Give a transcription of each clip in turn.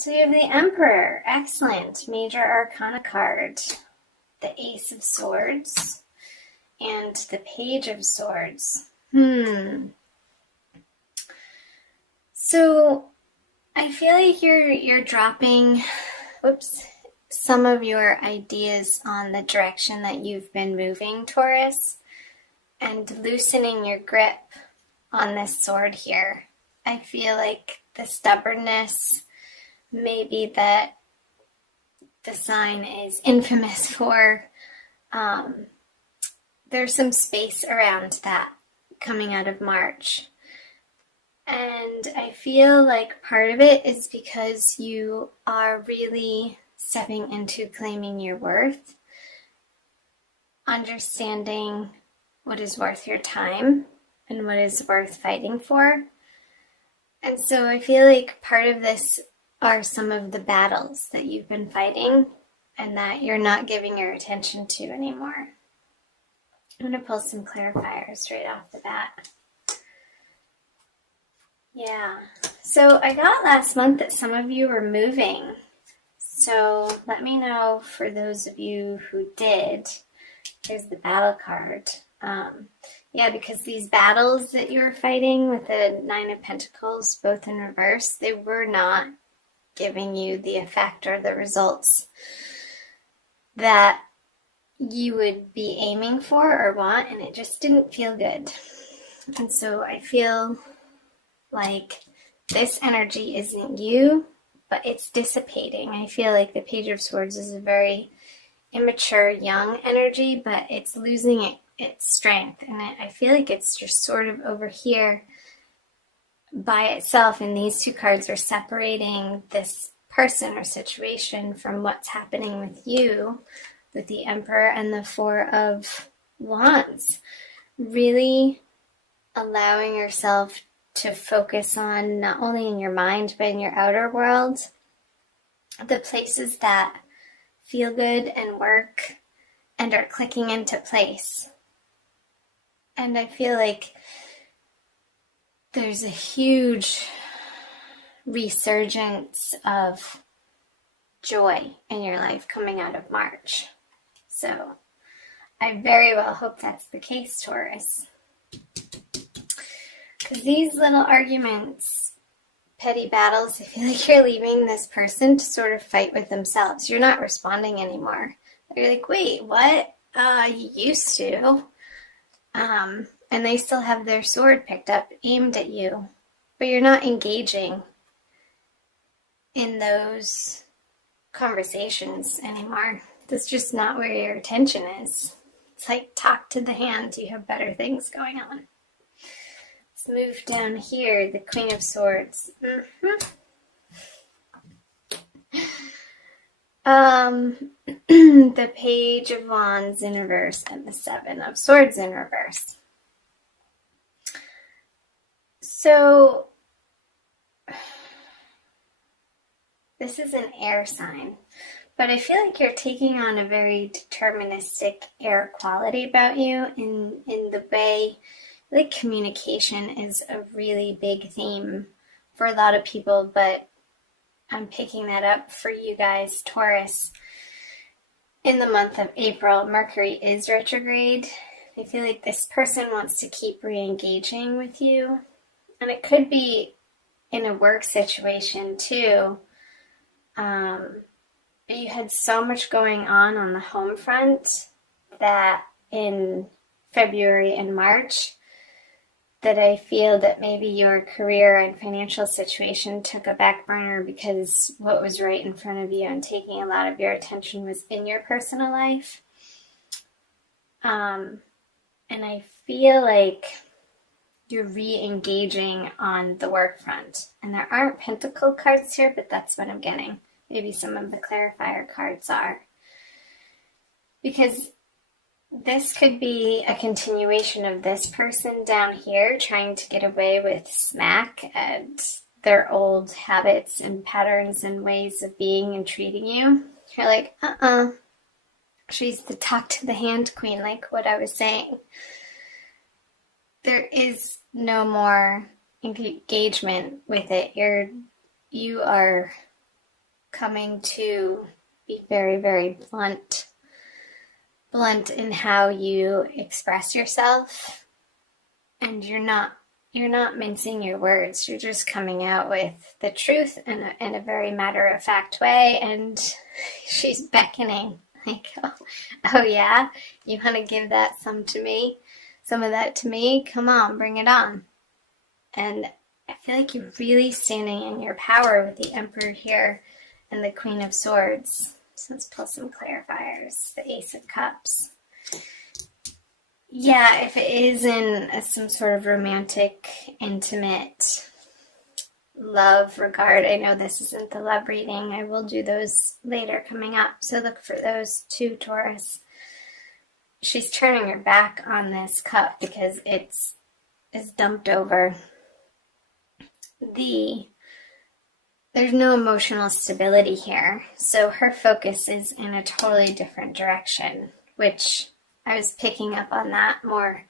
So we have the Emperor. Excellent. Major Arcana card. The Ace of Swords. And the Page of Swords. So I feel like you're dropping some of your ideas on the direction that you've been moving, Taurus, and loosening your grip on this sword here. I feel like the stubbornness, maybe that the sign is infamous for, there's some space around that coming out of March. And I feel like part of it is because you are really stepping into claiming your worth, understanding what is worth your time and what is worth fighting for. And so I feel like part of this are some of the battles that you've been fighting and that you're not giving your attention to anymore. I'm going to pull some clarifiers right off the bat. Yeah, so I got last month that some of you were moving. So let me know for those of you who did. Here's the battle card. Yeah, because these battles that you were fighting with the Nine of Pentacles, both in reverse, they were not giving you the effect or the results that you would be aiming for or want, and it just didn't feel good. And so I feel like this energy isn't you, but it's dissipating. I feel like the Page of Swords is a very immature, young energy, but it's losing its strength. And I feel like it's just sort of over here by itself, and these two cards are separating this person or situation from what's happening with you, with the Emperor and the Four of Wands. Really allowing yourself to focus on, not only in your mind, but in your outer world, the places that feel good and work and are clicking into place. And I feel like there's a huge resurgence of joy in your life coming out of March. So I very well hope that's the case, Taurus. Because these little arguments, petty battles, I feel like you're leaving this person to sort of fight with themselves. You're not responding anymore. You're like, wait, what? You used to. And they still have their sword picked up, aimed at you. But you're not engaging in those conversations anymore. That's just not where your attention is. It's like, talk to the hand. You have better things going on. Let's move down here, the Queen of Swords. The Page of Wands in reverse and the Seven of Swords in reverse. So, this is an air sign, but I feel like you're taking on a very deterministic air quality about you in the way, like, communication is a really big theme for a lot of people, but I'm picking that up for you guys, Taurus. In the month of April, Mercury is retrograde. I feel like this person wants to keep re-engaging with you. And it could be in a work situation too. But you had so much going on the home front that in February and March, that I feel that maybe your career and financial situation took a back burner because what was right in front of you and taking a lot of your attention was in your personal life. And I feel like you're re-engaging on the work front. And there aren't pentacle cards here, but that's what I'm getting. Maybe some of the clarifier cards are. Because this could be a continuation of this person down here trying to get away with smack and their old habits and patterns and ways of being and treating you. You're like, she's the talk to the hand queen, like what I was saying. There is no more engagement with it. You are coming to be very, very blunt in how you express yourself, and you're not mincing your words. You're just coming out with the truth in a very matter-of-fact way, and she's beckoning, like, oh yeah, you want to give that some of that to me? Come on, bring it on. And I feel like you're really standing in your power with the Emperor here and the Queen of Swords. So let's pull some clarifiers. The Ace of Cups. Yeah, if it is in some sort of romantic, intimate love regard, I know this isn't the love reading. I will do those later coming up. So look for those too, Taurus. She's turning her back on this cup because it's dumped over. There's no emotional stability here. So her focus is in a totally different direction, which I was picking up on that more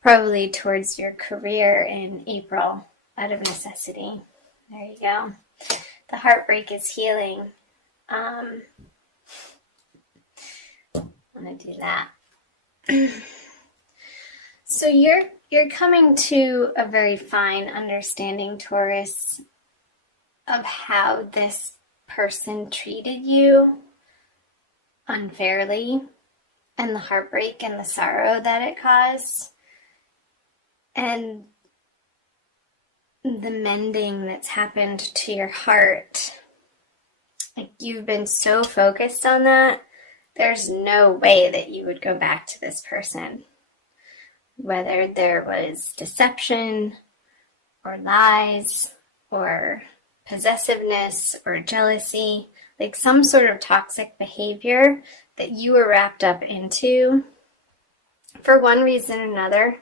probably towards your career in April out of necessity. There you go. The heartbreak is healing. I'm going to do that. So you're coming to a very fine understanding, Taurus, of how this person treated you unfairly, and the heartbreak and the sorrow that it caused, and the mending that's happened to your heart. Like, you've been so focused on that, there's no way that you would go back to this person. Whether there was deception or lies or possessiveness or jealousy, like some sort of toxic behavior that you were wrapped up into for one reason or another.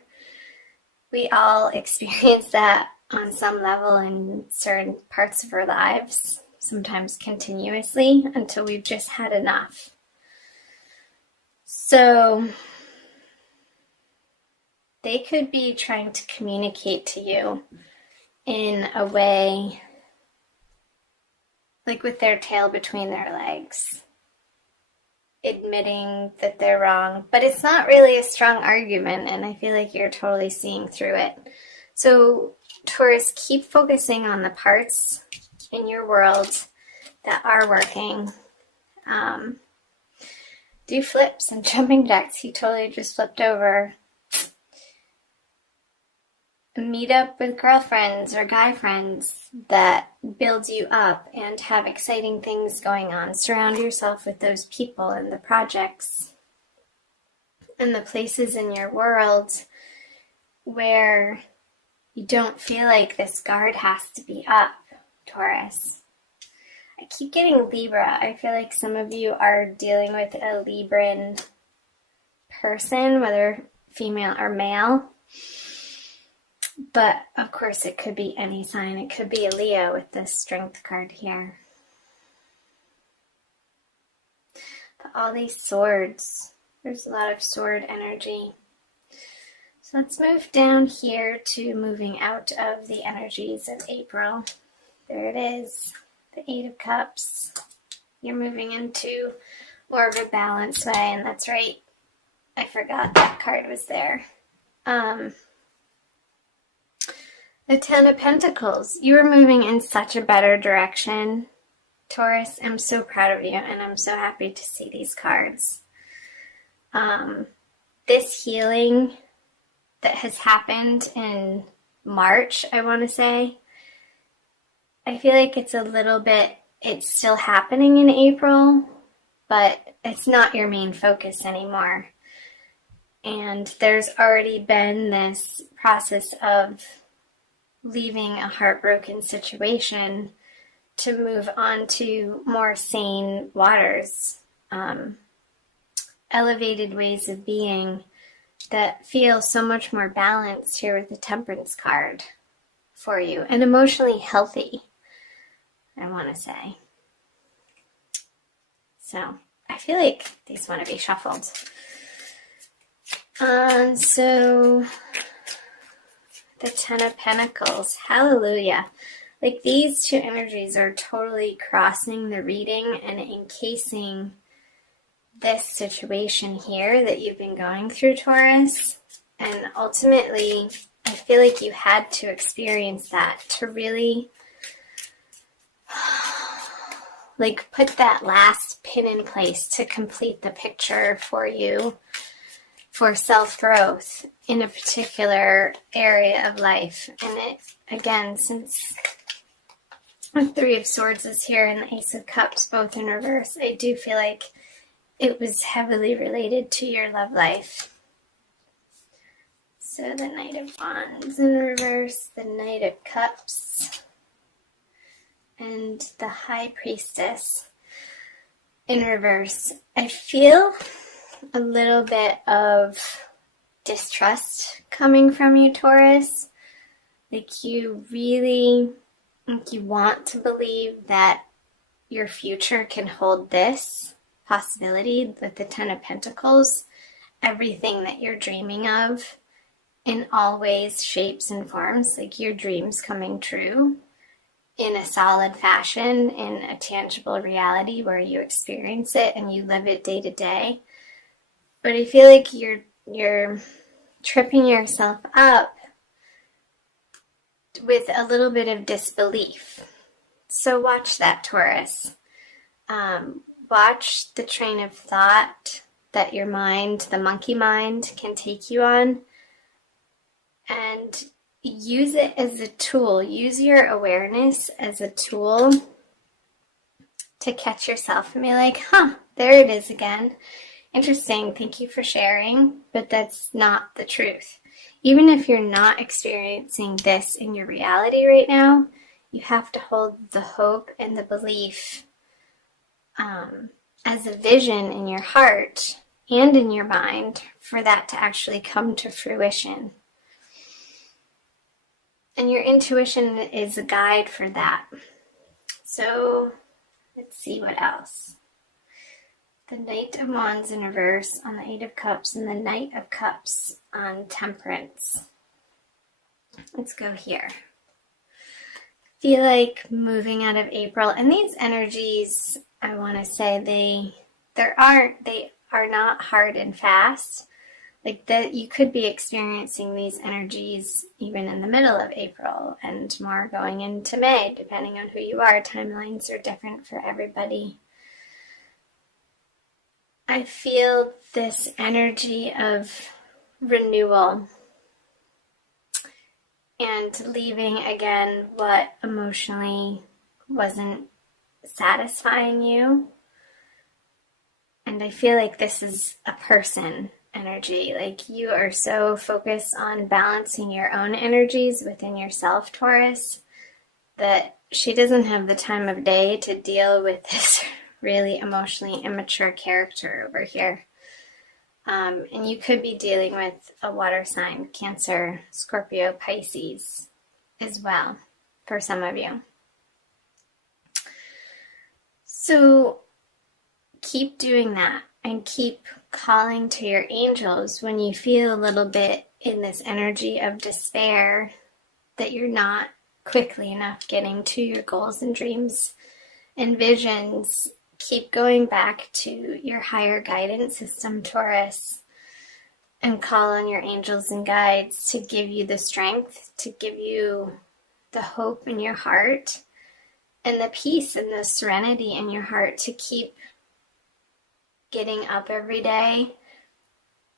We all experience that on some level in certain parts of our lives, sometimes continuously, until we've just had enough. So they could be trying to communicate to you in a way like with their tail between their legs, admitting that they're wrong, but it's not really a strong argument, and I feel like you're totally seeing through it. So, Taurus, keep focusing on the parts in your world that are working. Do flips and jumping jacks. He totally just flipped over. Meet up with girlfriends or guy friends that build you up and have exciting things going on. Surround yourself with those people and the projects and the places in your world where you don't feel like this guard has to be up, Taurus. I keep getting Libra. I feel like some of you are dealing with a Libran person, whether female or male. But, of course, it could be any sign. It could be a Leo with this Strength card here. But all these swords. There's a lot of sword energy. So let's move down here to moving out of the energies of April. There it is. The Eight of Cups. You're moving into more of a balanced way, and that's right. I forgot that card was there. The Ten of Pentacles. You are moving in such a better direction, Taurus. I'm so proud of you, and I'm so happy to see these cards. This healing that has happened in March, I want to say, I feel like it's it's still happening in April, but it's not your main focus anymore. And there's already been this process of leaving a heartbroken situation to move on to more sane waters, elevated ways of being that feel so much more balanced here with the Temperance card for you, and emotionally healthy, I want to say. So I feel like these want to be shuffled. So the Ten of Pentacles, hallelujah. Like these two energies are totally crossing the reading and encasing this situation here that you've been going through, Taurus. And ultimately, I feel like you had to experience that to really like put that last pin in place to complete the picture for you for self-growth in a particular area of life. And it, again, since the Three of Swords is here and the Ace of Cups both in reverse, I do feel like it was heavily related to your love life. So the Knight of Wands in reverse, the Knight of Cups, and the High Priestess in reverse. I feel a little bit of distrust coming from you, Taurus. Like you really, like you want to believe that your future can hold this possibility with the Ten of Pentacles, everything that you're dreaming of in all ways, shapes, and forms, like your dreams coming true in a solid fashion, in a tangible reality where you experience it and you live it day to day. But I feel like you're tripping yourself up with a little bit of disbelief. So watch that, Taurus. Watch the train of thought that your mind, the monkey mind, can take you on, and use it as a tool. Use your awareness as a tool to catch yourself and be like, huh, there it is again. Interesting, thank you for sharing, but that's not the truth. Even if you're not experiencing this in your reality right now, you have to hold the hope and the belief as a vision in your heart and in your mind for that to actually come to fruition. And your intuition is a guide for that. So let's see what else. The Knight of Wands in reverse on the Eight of Cups and the Knight of Cups on Temperance. Let's go here. Feel like moving out of April, and these energies, I want to say they are not hard and fast. Like that, you could be experiencing these energies even in the middle of April and more going into May, depending on who you are. Timelines are different for everybody. I feel this energy of renewal and leaving again what emotionally wasn't satisfying you. And I feel like this is a person energy. Like you are so focused on balancing your own energies within yourself, Taurus, that she doesn't have the time of day to deal with this really emotionally immature character over here. And you could be dealing with a water sign, Cancer, Scorpio, Pisces as well for some of you. So keep doing that and keep calling to your angels when you feel a little bit in this energy of despair that you're not quickly enough getting to your goals and dreams and visions. Keep going back to your higher guidance system, Taurus, and call on your angels and guides to give you the strength, to give you the hope in your heart and the peace and the serenity in your heart to keep getting up every day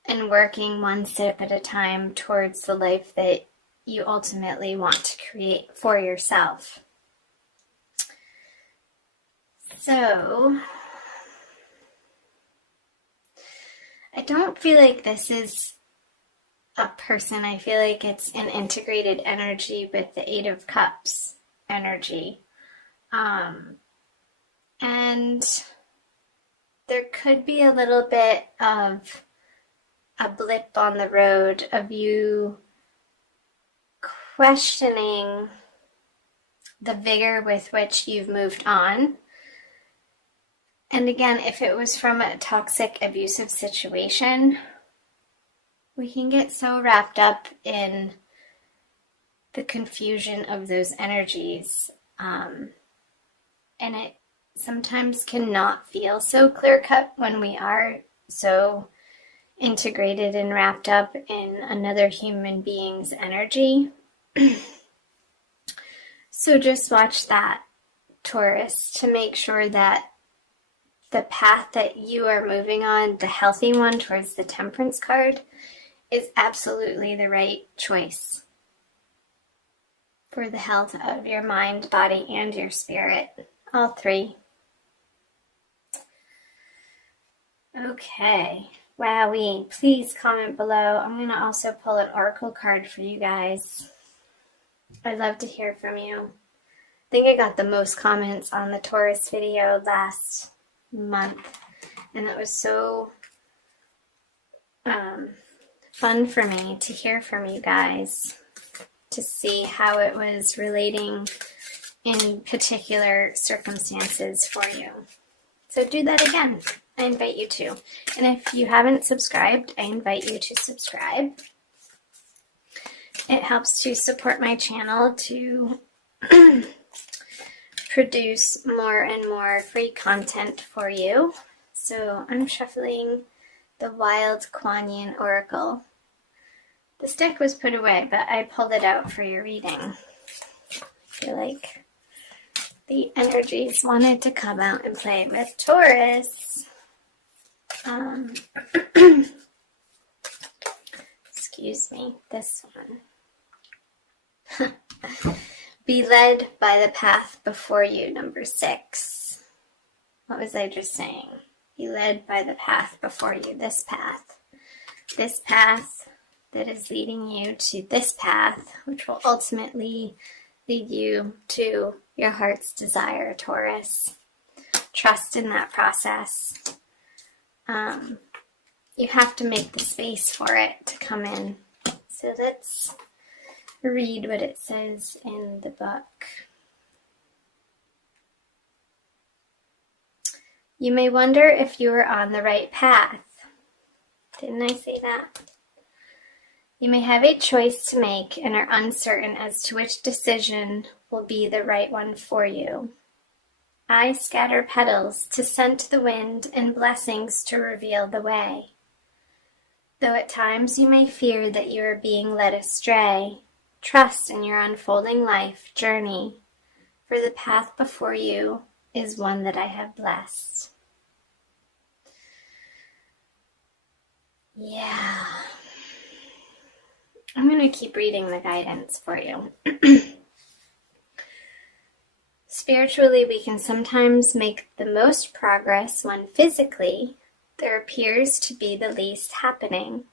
and working one step at a time towards the life that you ultimately want to create for yourself. So, I don't feel like this is a person. I feel like it's an integrated energy with the Eight of Cups energy. And there could be a little bit of a blip on the road of you questioning the vigor with which you've moved on. And again, if it was from a toxic, abusive situation, we can get so wrapped up in the confusion of those energies. And it sometimes cannot feel so clear-cut when we are so integrated and wrapped up in another human being's energy. So just watch that, Taurus, to make sure that the path that you are moving on, the healthy one towards the Temperance card, is absolutely the right choice for the health of your mind, body, and your spirit. All three. Okay. Wowee. Please comment below. I'm going to also pull an oracle card for you guys. I'd love to hear from you. I think I got the most comments on the Taurus video last month, and it was so fun for me to hear from you guys, to see how it was relating in particular circumstances for you. So do that again. I invite you to. And if you haven't subscribed, I invite you to subscribe. It helps to support my channel to produce more and more free content for you. So I'm shuffling the Wild Kuan Yin Oracle. This deck was put away, but I pulled it out for your reading. I feel like the energies wanted to come out and play with Taurus. Excuse me, this one. Be led by the path before you, number 6. What was I just saying? Be led by the path before you, this path. This path that is leading you to this path, which will ultimately lead you to your heart's desire, Taurus. Trust in that process. You have to make the space for it to come in. So let's read what it says in the book. You may wonder if you are on the right path. Didn't I say that? You may have a choice to make and are uncertain as to which decision will be the right one for you. I scatter petals to scent the wind and blessings to reveal the way. Though at times you may fear that you are being led astray, trust in your unfolding life journey, for the path before you is one that I have blessed. Yeah. I'm going to keep reading the guidance for you. Spiritually, we can sometimes make the most progress when physically there appears to be the least happening.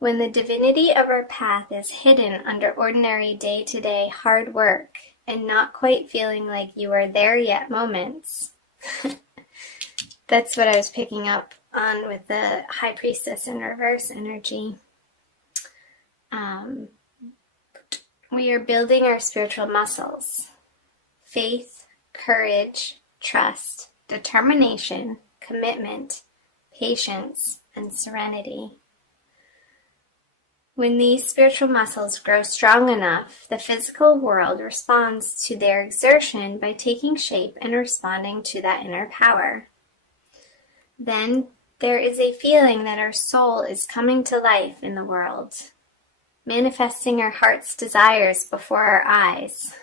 When the divinity of our path is hidden under ordinary day-to-day hard work and not quite feeling like you are there yet moments. That's what I was picking up on with the High Priestess in reverse energy. We are building our spiritual muscles. Faith, courage, trust, determination, commitment, patience, and serenity. When these spiritual muscles grow strong enough, the physical world responds to their exertion by taking shape and responding to that inner power. Then there is a feeling that our soul is coming to life in the world, manifesting our heart's desires before our eyes.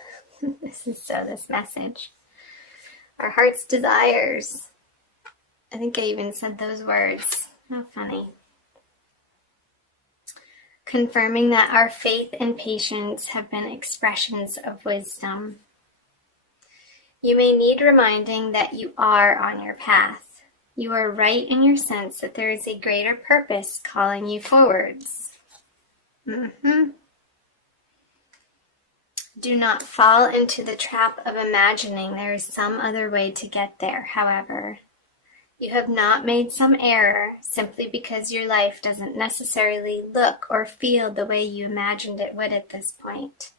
This message. Our heart's desires. I think I even said those words. How funny. Confirming that our faith and patience have been expressions of wisdom. You may need reminding that you are on your path. You are right in your sense that there is a greater purpose calling you forwards. Do not fall into the trap of imagining there is some other way to get there, however. You have not made some error simply because your life doesn't necessarily look or feel the way you imagined it would at this point.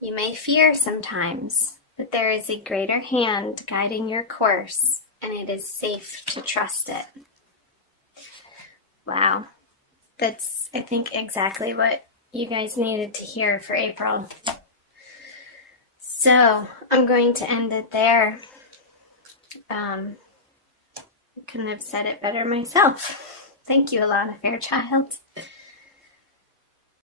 You may fear sometimes, but there is a greater hand guiding your course, and it is safe to trust it. Wow. That's, I think, exactly what you guys needed to hear for April. So I'm going to end it there. Couldn't have said it better myself. Thank you, Alana Fairchild.